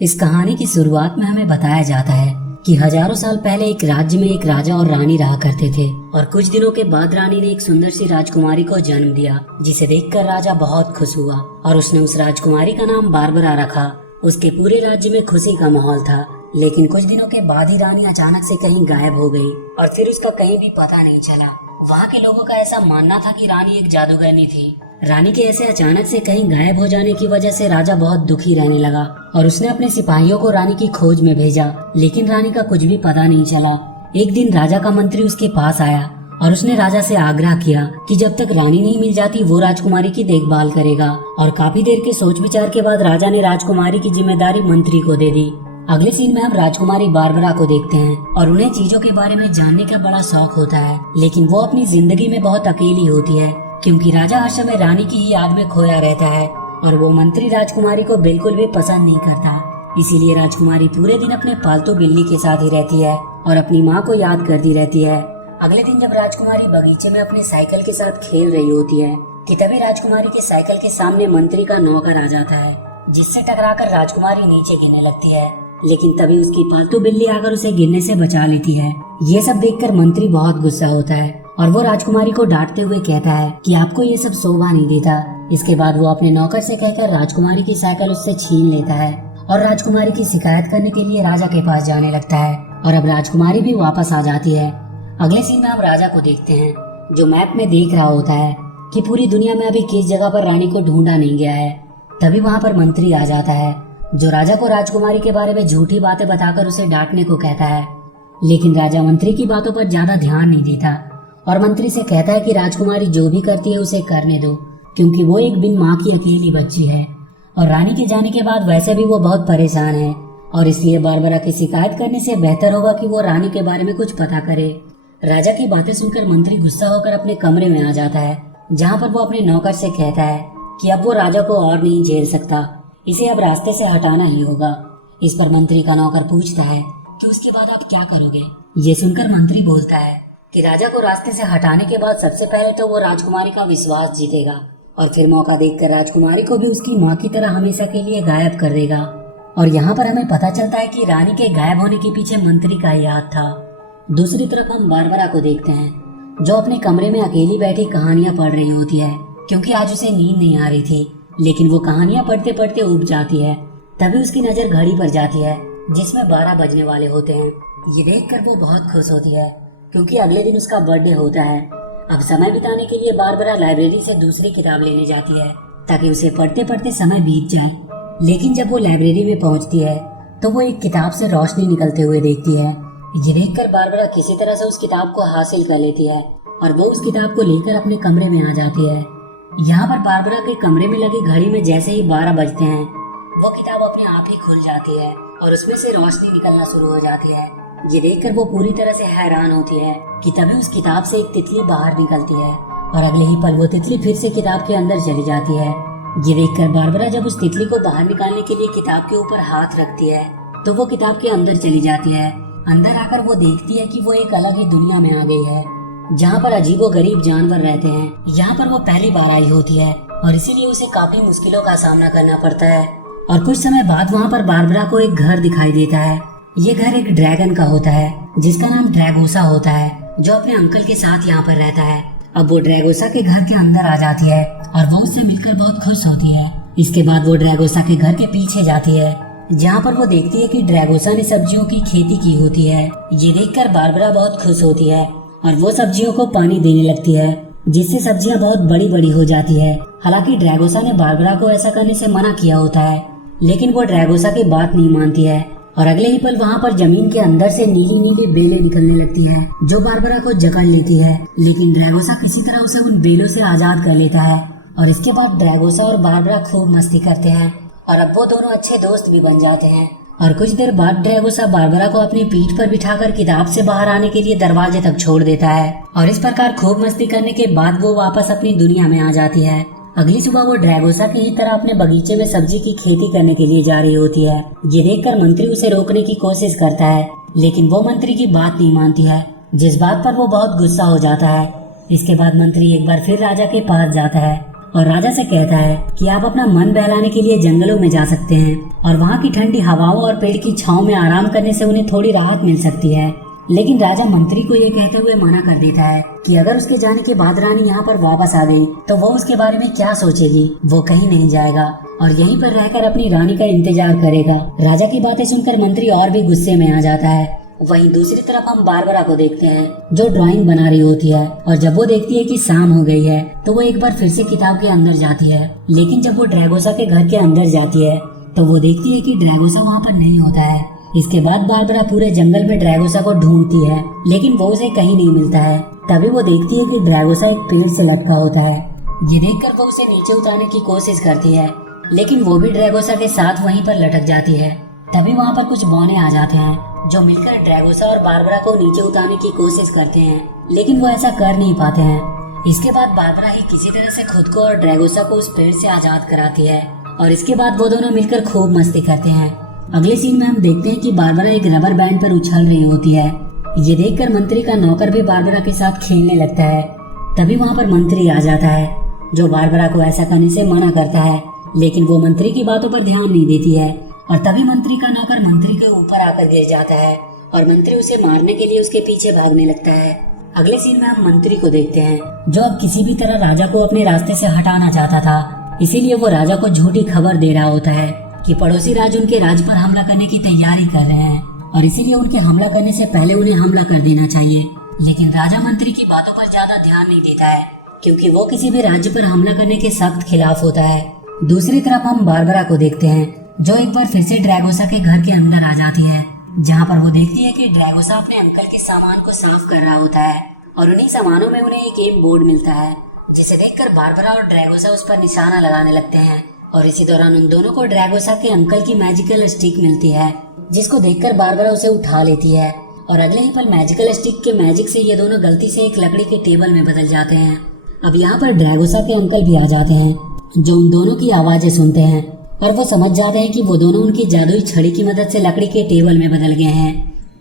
इस कहानी की शुरुआत में हमें बताया जाता है कि हजारों साल पहले एक राज्य में एक राजा और रानी रहा करते थे और कुछ दिनों के बाद रानी ने एक सुंदर सी राजकुमारी को जन्म दिया, जिसे देखकर राजा बहुत खुश हुआ और उसने उस राजकुमारी का नाम बारबरा रखा। उसके पूरे राज्य में खुशी का माहौल था, लेकिन कुछ दिनों के बाद ही रानी अचानक से कहीं गायब हो गई और फिर उसका कहीं भी पता नहीं चला। वहाँ के लोगों का ऐसा मानना था कि रानी एक जादूगरनी थी। रानी के ऐसे अचानक से कहीं गायब हो जाने की वजह से राजा बहुत दुखी रहने लगा और उसने अपने सिपाहियों को रानी की खोज में भेजा, लेकिन रानी का कुछ भी पता नहीं चला। एक दिन राजा का मंत्री उसके पास आया और उसने राजा से आग्रह किया कि जब तक रानी नहीं मिल जाती वो राजकुमारी की देखभाल करेगा। और काफी देर के सोच विचार के बाद राजा ने राजकुमारी की जिम्मेदारी मंत्री को दे दी। अगले सीन में हम राजकुमारी बारबरा को देखते हैं और उन्हें चीजों के बारे में जानने का बड़ा शौक होता है, लेकिन वो अपनी जिंदगी में बहुत अकेली होती है क्योंकि राजा हर समय रानी की ही याद में खोया रहता है और वो मंत्री राजकुमारी को बिल्कुल भी पसंद नहीं करता। इसीलिए राजकुमारी पूरे दिन अपने पालतू बिल्ली के साथ ही रहती है और अपनी माँ को याद करती रहती है। अगले दिन जब राजकुमारी बगीचे में अपने साइकिल के साथ खेल रही होती है कि तभी राजकुमारी के साइकिल के सामने मंत्री का नौकर आ जाता है, जिससे टकराकर राजकुमारी नीचे गिरने लगती है, लेकिन तभी उसकी पालतू बिल्ली आकर उसे गिरने से बचा लेती है। ये सब देखकर मंत्री बहुत गुस्सा होता है और वो राजकुमारी को डांटते हुए कहता है कि आपको ये सब शोभा नहीं देता। इसके बाद वो अपने नौकर से कहकर राजकुमारी की साइकिल उससे छीन लेता है और राजकुमारी की शिकायत करने के लिए राजा के पास जाने लगता है और अब राजकुमारी भी वापस आ जाती है। अगले सीन में हम राजा को देखते हैं जो मैप में देख रहा होता है कि पूरी दुनिया में अभी किस जगह पर रानी को ढूंढा नहीं गया है। तभी वहाँ पर मंत्री आ जाता है जो राजा को राजकुमारी के बारे में झूठी बातें बताकर उसे डांटने को कहता है, लेकिन राजा मंत्री की बातों पर ज्यादा ध्यान नहीं देता और मंत्री से कहता है कि राजकुमारी जो भी करती है उसे करने दो, क्योंकि वो एक बिन माँ की अकेली बच्ची है और रानी के जाने के बाद वैसे भी वो बहुत परेशान है और इसलिए बारबरा की शिकायत करने से बेहतर होगा कि वो रानी के बारे में कुछ पता करे। राजा की बातें सुनकर मंत्री गुस्सा होकर अपने कमरे में आ जाता है, जहाँ पर वो अपने नौकर से कहता है कि अब वो राजा को और नहीं झेल सकता, इसे अब रास्ते से हटाना ही होगा। इस पर मंत्री का नौकर पूछता है कि उसके बाद आप क्या करोगे। ये सुनकर मंत्री बोलता है कि राजा को रास्ते से हटाने के बाद सबसे पहले तो वो राजकुमारी का विश्वास जीतेगा और फिर मौका देखकर राजकुमारी को भी उसकी माँ की तरह हमेशा के लिए गायब कर देगा। और यहाँ पर हमें पता चलता है कि रानी के गायब होने के पीछे मंत्री का याद था। दूसरी तरफ हम बारबरा को देखते हैं जो अपने कमरे में अकेली बैठी कहानियां पढ़ रही होती है, क्योंकि आज उसे नींद नहीं आ रही थी, लेकिन वो कहानियां पढ़ते पढ़ते ऊब जाती है। तभी उसकी नजर घड़ी पर जाती है जिसमें 12 बजने वाले होते हैं। ये देखकर वो बहुत खुश होती है क्योंकि अगले दिन उसका बर्थडे होता है। अब समय बिताने के लिए बारबरा लाइब्रेरी से दूसरी किताब लेने जाती है ताकि उसे पढ़ते पढ़ते समय बीत जाए, लेकिन जब वो लाइब्रेरी में पहुंचती है तो वो एक किताब से रोशनी निकलते हुए देखती है। ये देखकर बारबरा किसी तरह से उस किताब को हासिल कर लेती है और वो उस किताब को लेकर अपने कमरे में आ जाती है। यहाँ पर बारबरा के कमरे में लगी घड़ी में जैसे ही 12 बजते हैं वो किताब अपने आप ही खुल जाती है और उसमें से रोशनी निकलना शुरू हो जाती है। ये देखकर वो पूरी तरह से हैरान होती है कि तभी उस किताब से एक तितली बाहर निकलती है और अगले ही पल वो तितली फिर से किताब के अंदर चली जाती है। ये देखकर बारबरा जब उस तितली को बाहर निकालने के लिए किताब के ऊपर हाथ रखती है तो वो किताब के अंदर चली जाती है। अंदर आकर वो देखती है कि वो एक अलग ही दुनिया में आ गई है जहाँ पर अजीबो गरीब जानवर रहते हैं। यहाँ पर वो पहली बार आई होती है और इसीलिए उसे काफी मुश्किलों का सामना करना पड़ता है। और कुछ समय बाद वहाँ पर बारबरा को एक घर दिखाई देता है। ये घर एक ड्रैगन का होता है जिसका नाम ड्रैगोसा होता है, जो अपने अंकल के साथ यहाँ पर रहता है। अब वो ड्रैगोसा के घर के अंदर आ जाती है और वो उससे मिलकर बहुत खुश होती है। इसके बाद वो ड्रैगोसा के घर के पीछे जाती है जहाँ पर वो देखती है कि ड्रैगोसा ने सब्जियों की खेती की होती है। ये देखकर बारबरा बहुत खुश होती है और वो सब्जियों को पानी देने लगती है, जिससे सब्जियां बहुत बड़ी बड़ी हो जाती है। हालांकि ड्रैगोसा ने बारबरा को ऐसा करने से मना किया होता है, लेकिन वो ड्रैगोसा की बात नहीं मानती है और अगले ही पल वहाँ पर जमीन के अंदर से नीली नीली बेलें निकलने लगती है जो बारबरा को जकड़ लेती है, लेकिन ड्रैगोसा किसी तरह उसे उन बेलों से आजाद कर लेता है। और इसके बाद ड्रैगोसा और बारबरा खूब मस्ती करते हैं और अब वो दोनों अच्छे दोस्त भी बन जाते हैं। और कुछ देर बाद ड्रैगोसा बारबरा को अपनी पीठ पर बिठाकर किताब से बाहर आने के लिए दरवाजे तक छोड़ देता है और इस प्रकार खूब मस्ती करने के बाद वो वापस अपनी दुनिया में आ जाती है। अगली सुबह वो ड्रैगोसा की ही तरह अपने बगीचे में सब्जी की खेती करने के लिए जा रही होती है। ये देखकर मंत्री उसे रोकने की कोशिश करता है, लेकिन वो मंत्री की बात नहीं मानती है, जिस बात पर वो बहुत गुस्सा हो जाता है। इसके बाद मंत्री एक बार फिर राजा के पास जाता है और राजा से कहता है कि आप अपना मन बहलाने के लिए जंगलों में जा सकते हैं और वहाँ की ठंडी हवाओं और पेड़ की छांव में आराम करने से उन्हें थोड़ी राहत मिल सकती है। लेकिन राजा मंत्री को ये कहते हुए मना कर देता है कि अगर उसके जाने के बाद रानी यहाँ पर वापस आ गई तो वो उसके बारे में क्या सोचेगी। वो कहीं नहीं जाएगा और यहीं पर रहकर अपनी रानी का इंतजार करेगा। राजा की बातें सुनकर मंत्री और भी गुस्से में आ जाता है। वहीं दूसरी तरफ हम बारबरा को देखते हैं जो ड्राइंग बना रही होती है और जब वो देखती है कि शाम हो गई है तो वो एक बार फिर से किताब के अंदर जाती है। लेकिन जब वो ड्रैगोसा के घर के अंदर जाती है तो वो देखती है कि ड्रैगोसा वहाँ पर नहीं होता है। इसके बाद बारबरा पूरे जंगल में ड्रैगोसा को ढूंढती है लेकिन वो उसे कहीं नहीं मिलता है। तभी वो देखती है कि ड्रैगोसा एक पेड़ से लटका होता है। ये देखकर वो उसे नीचे उतारने की कोशिश करती है लेकिन वो भी ड्रैगोसा के साथ वहीं पर लटक जाती है। तभी वहाँ पर कुछ बौने आ जाते हैं जो मिलकर ड्रैगोसा और बारबरा को नीचे उतारने की कोशिश करते हैं लेकिन वो ऐसा कर नहीं पाते हैं। इसके बाद बारबरा ही किसी तरह से खुद को और ड्रैगोसा को उस पेड़ से आजाद कराती है और इसके बाद वो दोनों मिलकर खूब मस्ती करते हैं। अगले सीन में हम देखते हैं कि बारबरा एक रबर बैंड पर उछल रही होती है। ये देखकर मंत्री का नौकर भी बारबरा के साथ खेलने लगता है। तभी वहाँ पर मंत्री आ जाता है जो बारबरा को ऐसा करने से मना करता है लेकिन वो मंत्री की बातों पर ध्यान नहीं देती है और तभी मंत्री का नौकर मंत्री के ऊपर आकर गिर जाता है और मंत्री उसे मारने के लिए उसके पीछे भागने लगता है। अगले सीन में हम मंत्री को देखते हैं जो अब किसी भी तरह राजा को अपने रास्ते से हटाना चाहता था। इसीलिए वो राजा को झूठी खबर दे रहा होता है कि पड़ोसी राज्य उनके राज्य पर हमला करने की तैयारी कर रहे हैं और इसीलिए उनके हमला करने से पहले उन्हें हमला कर देना चाहिए। लेकिन राजा मंत्री की बातों पर ज्यादा ध्यान नहीं देता है क्योंकि वो किसी भी राज्य पर हमला करने के सख्त खिलाफ होता है। दूसरी तरफ हम बारबरा को देखते हैं जो एक बार फिर से ड्रैगोसा के घर के अंदर आ जाती है जहाँ पर वो देखती है कि ड्रैगोसा अपने अंकल के सामान को साफ कर रहा होता है और उन्हीं सामानों में उन्हें एक एम बोर्ड मिलता है जिसे देखकर बारबरा और ड्रैगोसा उस पर निशाना लगाने लगते हैं। और इसी दौरान उन दोनों को ड्रैगोसा के अंकल की मैजिकल स्टिक मिलती है जिसको देखकर बारबरा उसे उठा लेती है और अगले ही पल मैजिकल स्टिक के मैजिक से ये दोनों गलती से एक लकड़ी के टेबल में बदल जाते हैं। अब यहाँ पर ड्रैगोसा के अंकल भी आ जाते हैं जो उन दोनों की आवाजें सुनते हैं और वो समझ जाते हैं कि वो दोनों उनकी जादुई छड़ी की मदद से लकड़ी के टेबल में बदल गए हैं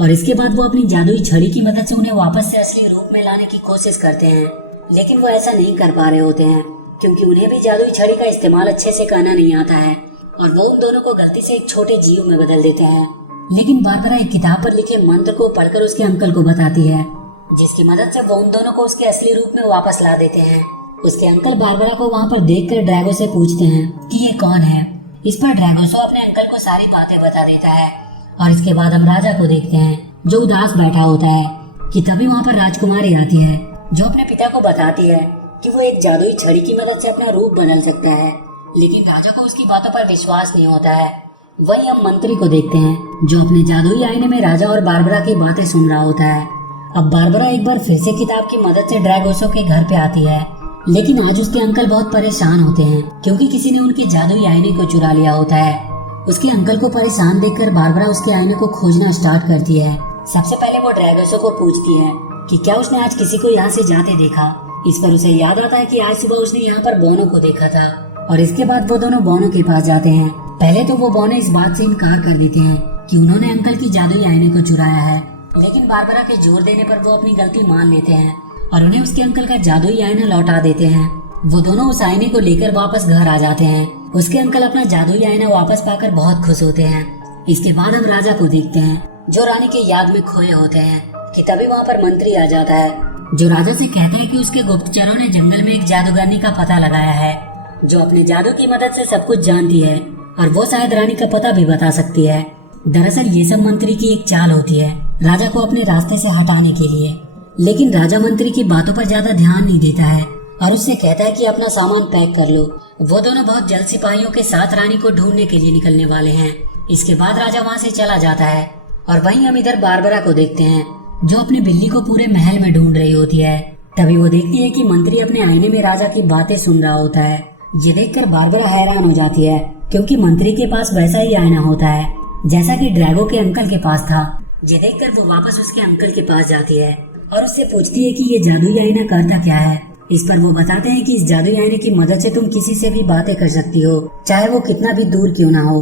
और इसके बाद वो अपनी जादुई छड़ी की मदद से उन्हें वापस से असली रूप में लाने की कोशिश करते हैं। लेकिन वो ऐसा नहीं कर पा रहे होते हैं क्योंकि उन्हें भी जादुई छड़ी का इस्तेमाल अच्छे से करना नहीं आता है और वो उन दोनों को गलती से एक छोटे जीव में बदल देते हैं। लेकिन बारबरा एक किताब पर लिखे मंत्र को पढ़कर उसके अंकल को बताती है जिसकी मदद से वो उन दोनों को उसके असली रूप में वापस ला देते हैं। उसके अंकल बारबरा को वहाँ पर देखकर ड्रैगो से पूछते हैं कि ये कौन है। इस पर ड्रैगोसो अपने अंकल को सारी बातें बता देता है और इसके बाद हम राजा को देखते हैं जो उदास बैठा होता है कि तभी वहाँ पर राजकुमारी आती है जो अपने पिता को बताती है कि वो एक जादुई छड़ी की मदद से अपना रूप बदल सकता है। लेकिन राजा को उसकी बातों पर विश्वास नहीं होता है। वहीं हम मंत्री को देखते हैं जो अपने जादुई आईने में राजा और बारबरा की बातें सुन रहा होता है। अब बारबरा एक बार फिर से किताब की मदद से ड्रैगोसो के घर पे आती है लेकिन आज उसके अंकल बहुत परेशान होते हैं क्योंकि किसी ने उनके जादुई आईने को चुरा लिया होता है। उसके अंकल को परेशान देखकर बारबरा उसके आईने को खोजना स्टार्ट करती है। सबसे पहले वो ड्रैगोसो को पूछती है कि क्या उसने आज किसी को यहाँ से जाते देखा। इस पर उसे याद आता है कि आज सुबह उसने यहाँ पर बोनो को देखा था और इसके बाद वो दोनों बोनो के पास जाते हैं। पहले तो वो बोनो इस बात से इनकार कर देते हैं कि उन्होंने अंकल की जादुई आईने को चुराया है लेकिन बारबरा के जोर देने पर वो अपनी गलती मान लेते हैं और उन्हें उसके अंकल का जादुई आईना लौटा देते हैं। वो दोनों उस आईने को लेकर वापस घर आ जाते हैं। उसके अंकल अपना जादुई आईना वापस पाकर बहुत खुश होते हैं। इसके बाद हम राजा को देखते हैं जो रानी के याद में खोए होते हैं कि तभी वहाँ पर मंत्री आ जाता है जो राजा से कहते हैं कि उसके गुप्तचरों ने जंगल में एक जादूगरनी का पता लगाया है जो अपने जादू की मदद से सब कुछ जानती है और वो शायद रानी का पता भी बता सकती है। दरअसल ये सब मंत्री की एक चाल होती है राजा को अपने रास्ते से हटाने के लिए। लेकिन राजा मंत्री की बातों पर ज्यादा ध्यान नहीं देता है और उससे कहता है कि अपना सामान पैक कर लो। वो दोनों बहुत जल्द सिपाहियों के साथ रानी को ढूंढने के लिए निकलने वाले हैं। इसके बाद राजा वहाँ से चला जाता है और वहीं हम इधर बारबरा को देखते हैं जो अपनी बिल्ली को पूरे महल में ढूंढ रही होती है। तभी वो देखती है कि मंत्री अपने आईने में राजा की बातें सुन रहा होता है। ये देखकर बारबरा हैरान हो जाती है क्योंकि मंत्री के पास वैसा ही आईना होता है जैसा कि ड्रैगो के अंकल के पास था। ये देखकर वो वापस उसके अंकल के पास जाती है और उससे पूछती है कि ये जादुई आईना करता क्या है। इस पर वो बताते हैं कि इस जादुई आईने की मदद से तुम किसी से भी बातें कर सकती हो, चाहे वो कितना भी दूर क्यों ना हो।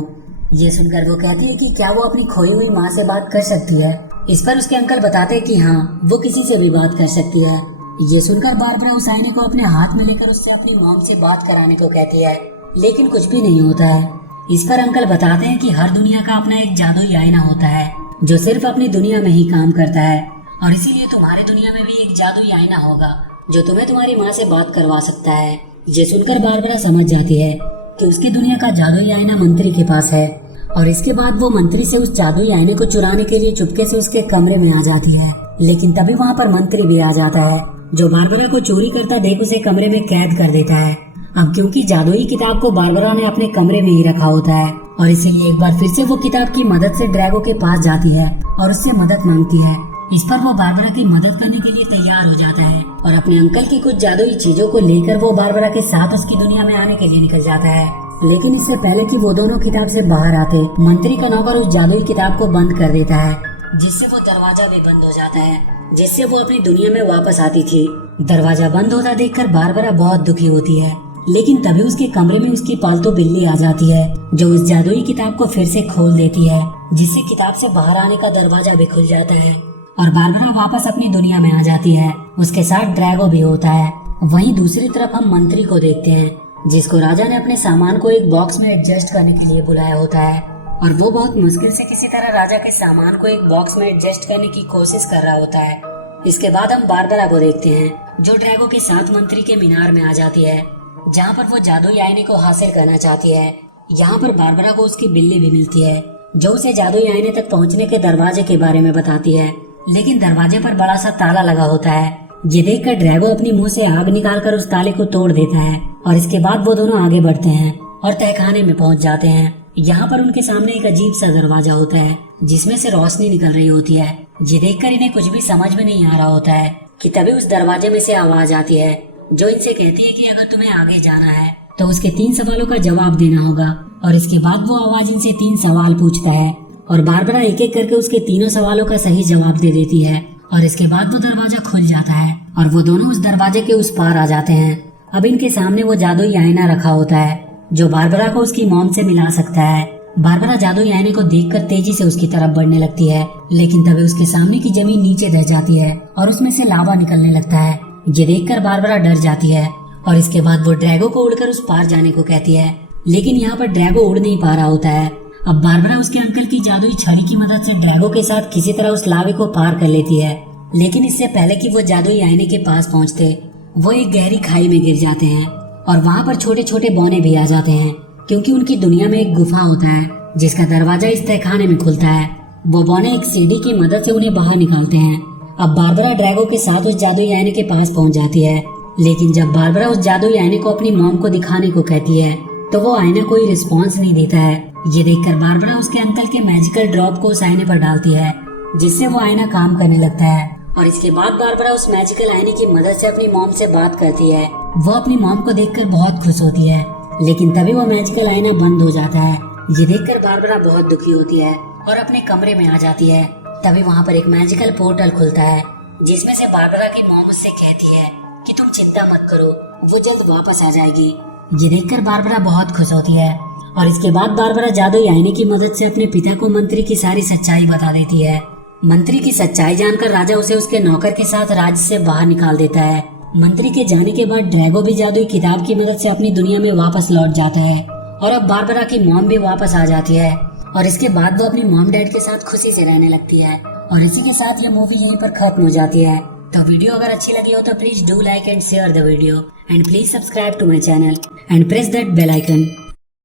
ये सुनकर वो कहती है कि क्या वो अपनी खोई हुई माँ से बात कर सकती है। इस पर उसके अंकल बताते हैं कि हाँ, वो किसी से भी बात कर सकती है। ये सुनकर बारबरा उस आईने को अपने हाथ में लेकर उससे अपनी मॉम से बात कराने को कहती है, लेकिन कुछ भी नहीं होता है। इस पर अंकल बताते हैं कि हर दुनिया का अपना एक जादुई आईना होता है जो सिर्फ अपनी दुनिया में ही काम करता है, और इसीलिए तुम्हारी दुनिया में भी एक जादुई आईना होगा जो तुम्हें तुम्हारी माँ से बात करवा सकता है। ये सुनकर बारबरा समझ जाती है कि उसकी दुनिया का जादुई आईना मंत्री के पास है, और इसके बाद वो मंत्री से उस जादुई आईने को चुराने के लिए चुपके से उसके कमरे में आ जाती है। लेकिन तभी वहाँ पर मंत्री भी आ जाता है जो बारबरा को चोरी करता देख उसे कमरे में कैद कर देता है। अब क्योंकि जादुई किताब को बारबरा ने अपने कमरे में ही रखा होता है, और इसीलिए एक बार फिर से वो किताब की मदद से ड्रैगो के पास जाती है और उससे मदद मांगती है। इस पर वो बारबरा की मदद करने के लिए तैयार हो जाता है और अपने अंकल की कुछ जादुई चीजों को लेकर वो बारबरा के साथ उसकी दुनिया में आने के लिए निकल जाता है। लेकिन इससे पहले कि वो दोनों किताब से बाहर आते, मंत्री का नौकर उस जादुई किताब को बंद कर देता है, जिससे वो दरवाजा भी बंद हो जाता है, जिससे वो अपनी दुनिया में वापस आती थी। दरवाजा बंद होता देखकर बारबरा बहुत दुखी होती है, लेकिन तभी उसके कमरे में उसकी पालतू बिल्ली आ जाती है जो उस जादुई किताब को फिर से खोल देती है, जिससे किताब से बाहर आने का दरवाजा भी खुल जाता है और बारबरा वापस अपनी दुनिया में आ जाती है। उसके साथ ड्रैगो भी होता है। वहीं दूसरी तरफ हम मंत्री को देखते हैं, जिसको राजा ने अपने सामान को एक बॉक्स में एडजस्ट करने के लिए बुलाया होता है, और वो बहुत मुश्किल से किसी तरह राजा के सामान को एक बॉक्स में एडजस्ट करने की कोशिश कर रहा होता है। इसके बाद हम बारबरा को देखते हैं जो ड्रैगो के साथ मंत्री के मीनार में आ जाती है, जहाँ पर वो जादुई आईने को हासिल करना चाहती है। यहाँ पर बारबरा को उसकी बिल्ली भी मिलती है जो उसे जादुई आईने तक पहुँचने के दरवाजे के बारे में बताती है, लेकिन दरवाजे पर बड़ा सा ताला लगा होता है। ये देखकर ड्रैगो अपनी मुंह से आग निकालकर उस ताले को तोड़ देता है, और इसके बाद वो दोनों आगे बढ़ते हैं और तहखाने में पहुंच जाते हैं। यहाँ पर उनके सामने एक अजीब सा दरवाजा होता है जिसमें से रोशनी निकल रही होती है। ये देखकर इन्हें कुछ भी समझ में नहीं आ रहा होता है कि तभी उस दरवाजे में से आवाज आती है जो इनसे कहती है कि अगर तुम्हें आगे जाना है तो उसके 3 सवालों का जवाब देना होगा। और इसके बाद वो आवाज इनसे 3 सवाल पूछता है और बारबरा एक एक करके उसके तीनों सवालों का सही जवाब दे देती है, और इसके बाद वो दरवाजा खुल जाता है और वो दोनों उस दरवाजे के उस पार आ जाते हैं। अब इनके सामने वो जादुई आईना रखा होता है जो बारबरा को उसकी मॉम से मिला सकता है। बारबरा जादुई आईने को देखकर तेजी से उसकी तरफ बढ़ने लगती है, लेकिन तभी उसके सामने की जमीन नीचे रह जाती है और उसमें से लावा निकलने लगता है। ये देखकर बारबरा डर जाती है और इसके बाद वो ड्रैगो को उड़कर उस पार जाने को कहती है, लेकिन यहाँ पर ड्रैगो उड़ नहीं पा रहा होता है। अब बारबरा उसके अंकल की जादुई छड़ी की मदद से ड्रैगो के साथ किसी तरह उस लावे को पार कर लेती है, लेकिन इससे पहले कि वो जादुई आईने के पास पहुंचते वो एक गहरी खाई में गिर जाते हैं, और वहाँ पर छोटे छोटे बौने भी आ जाते हैं क्योंकि उनकी दुनिया में एक गुफा होता है जिसका दरवाजा इस तहखाने में खुलता है। वो बौने एक सीढ़ी की मदद से उन्हें बाहर निकालते हैं। अब बारबरा ड्रैगो के साथ उस जादुई आईने के पास पहुंच जाती है, लेकिन जब बारबरा उस जादुई आईने को अपनी मॉम को दिखाने को कहती है तो वो आईना कोई रिस्पॉन्स नहीं देता है। ये देखकर बारबरा उसके अंकल के मैजिकल ड्रॉप को उस आईने पर डालती है, जिससे वो आईना काम करने लगता है। और इसके बाद बारबरा उस मैजिकल आईने की मदद से अपनी मॉम से बात करती है। वो अपनी मॉम को देखकर बहुत खुश होती है, लेकिन तभी वो मैजिकल आईना बंद हो जाता है। ये देखकर बारबरा बहुत दुखी होती है और अपने कमरे में आ जाती है। तभी वहाँ पर एक मैजिकल पोर्टल खुलता है जिसमें से बारबरा की मॉम उससे कहती है कि तुम चिंता मत करो, वो जल्द वापस आ जाएगी। ये देखकर बारबरा बहुत खुश होती है, और इसके बाद बारबरा जादुई आईने की मदद से अपने पिता को मंत्री की सारी सच्चाई बता देती है। मंत्री की सच्चाई जानकर राजा उसे उसके नौकर के साथ राज्य से बाहर निकाल देता है। मंत्री के जाने के बाद ड्रैगो भी जादुई किताब की मदद से अपनी दुनिया में वापस लौट जाता है, और अब बारबरा की मॉम भी वापस आ जाती है, और इसके बाद वो अपनी मॉम डैड के साथ खुशी से रहने लगती है। और इसी के साथ ये मूवी यहीं पर खत्म हो जाती है। तो वीडियो अगर अच्छी लगी हो तो please do like and share the video, and please subscribe to my channel and press that bell icon.